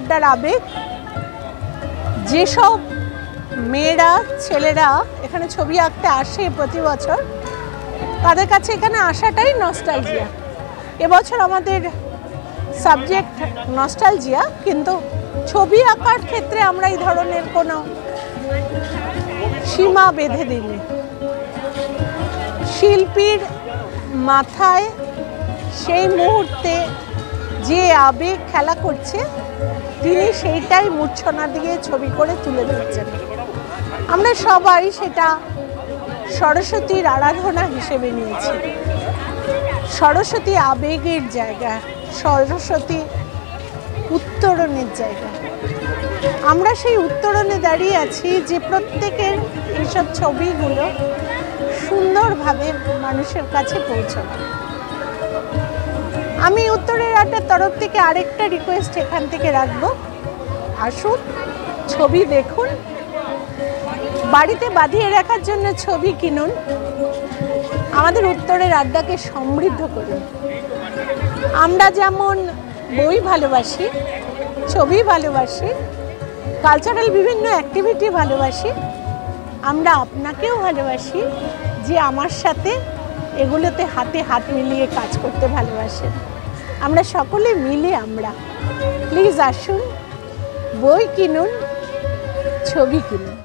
আড্ডার আবেগ। যেসব মেয়েরা ছেলেরা এখানে ছবি আঁকতে আসে প্রতি বছর, তাদের কাছে এখানে আসাটাই নস্টালজিয়া। এবছর আমাদের সাবজেক্ট নস্টালজিয়া, কিন্তু ছবি আঁকার ক্ষেত্রে আমরা এই ধরনের কোনো সীমা বেঁধে দিইনি। শিল্পীর মাথায় সেই মুহূর্তে যে আবেগ খেলা করছে, তিনি সেইটাই মূর্ছনা দিয়ে ছবি করে তুলে ধরছেন। আমরা সবাই সেটা সরস্বতীর আরাধনা হিসেবে নিয়েছি। সরস্বতী আবেগের জায়গা, সরস্বতী উত্তরণের জায়গা। আমরা সেই উত্তরণে দাঁড়িয়ে আছি যে প্রত্যেকের এইসব ছবিগুলো সুন্দরভাবে মানুষের কাছে পৌঁছাবে। আমি উত্তরের আড্ডার তরফ থেকে আরেকটা রিকোয়েস্ট এখান থেকে রাখবো, আসুন ছবি দেখুন, বাড়িতে বাঁধিয়ে রাখার জন্য ছবি কিনুন, আমাদের উত্তরের আড্ডাকে সমৃদ্ধ করুন। আমরা যেমন বই ভালোবাসি, ছবি ভালোবাসি, কালচারাল বিভিন্ন অ্যাক্টিভিটি ভালোবাসি, আমরা আপনাকেও ভালোবাসি যে আমার সাথে এগুলোতে হাতে হাত মিলিয়ে কাজ করতে ভালোবাসেন। আমরা সকলে মিলে আমরা, প্লিজ আসুন, বই কিনুন, ছবি কিনুন।